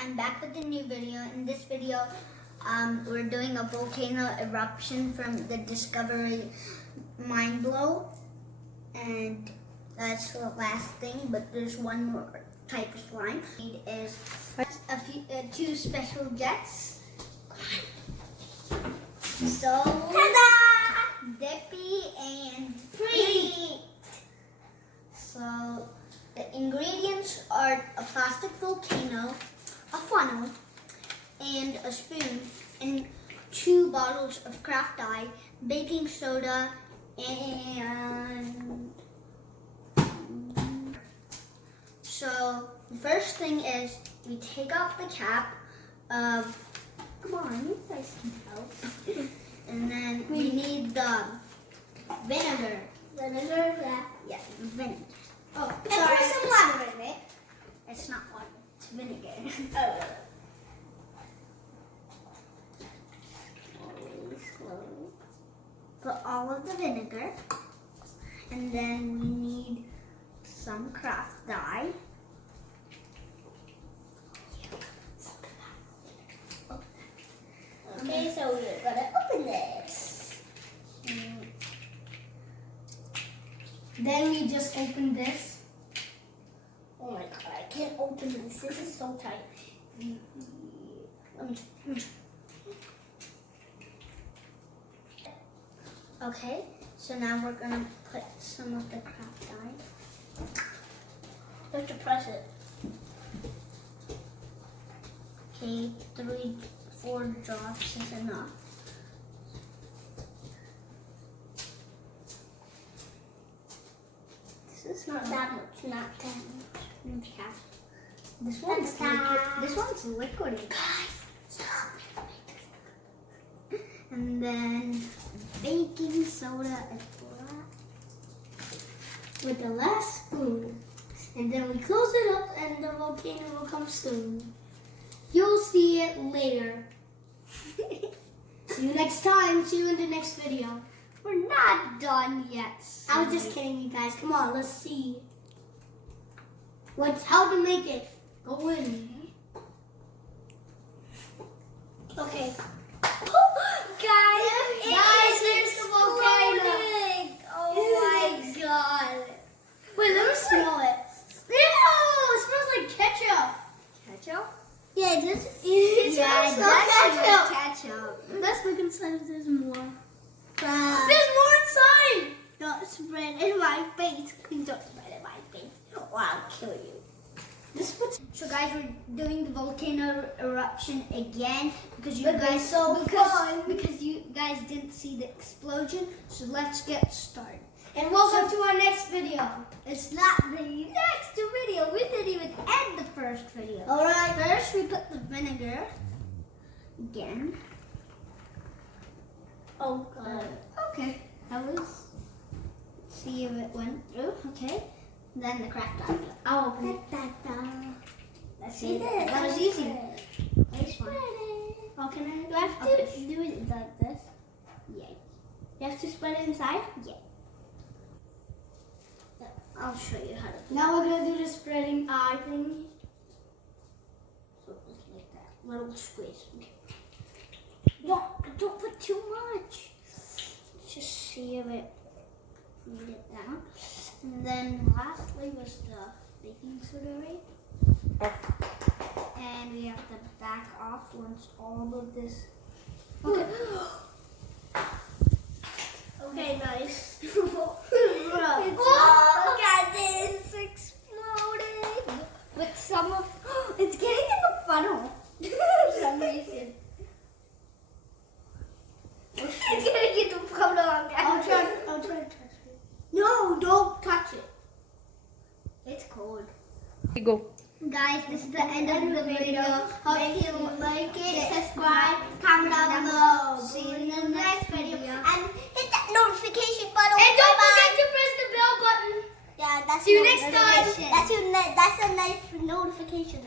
I'm back with a new video. In this video, we're doing a volcano eruption from the Discovery Mind Blow. And that's the last thing, but there's one more type of slime. It is two special jets. So, ta-da! Dippy and Preet. So, the ingredients are a plastic volcano, a funnel, and a spoon, and 2 bottles of craft dye, baking soda, and so the first thing is we take off the cap of, come on, you guys can help, and then we need the vinegar. Vinegar? Yeah, vinegar. Oh, and sorry. Put some water in it. It's not water, it's vinegar. Oh. Slowly. Put all of the vinegar. And then we need some craft dye. Okay, so we're gonna open this. Then we just open this. Oh my god, I can't open this. This is so tight. Okay, so now we're gonna put some of the craft dye. You have to press it. Okay, 3-4 drops is enough. This is not that much, not that much. This one's liquid. This one's liquid. Guys, stop. And then baking soda and With the last spoon. And then we close it up and the volcano will come soon. You'll see it later. See you next time. See you in the next video. We're not done yet. I was just kidding, you guys. Come on, let's see. How to make it. Go in. Okay. Guys, there's the volcano. Oh my god. Wait, let me smell it. Ew, it smells like ketchup. Ketchup? Yeah, it smells like ketchup. Let's look inside if there's more. There's more inside. Don't spread in my face. Please don't spread in my face. Or I'll kill you. So guys, we're doing the volcano eruption again because you guys didn't see the explosion. So let's get started. And welcome to our next video. It's not the next video. We didn't even end the first video. Alright. First, we put the vinegar again. Oh god. Okay. That was. Let's see if it went through. Okay. Then the craft dye. I'll open it. Let's see. That was easy. Nice one. How can I? Do I have to do it like this? Yeah. You have to spread it inside? Yeah. I'll show you how to do Now we're going to do the spreading eye thing. So it's like that. Little squeeze. Okay. Don't put too much. Just see if it made it down. And then lastly was the baking soda, right? And we have to back off once all of this. Okay. Okay, nice. Look at this exploding. With some of it's getting in the funnel for some reason. It's getting in the funnel. I'll try to touch it. No, don't touch it. It's cold. Go. Guys, this is the end of the video. Hope you like it, subscribe, comment down below. See you in the next video. And hit that notification button. And don't forget to press the bell button. Yeah, that's See you next time. That's a nice notification.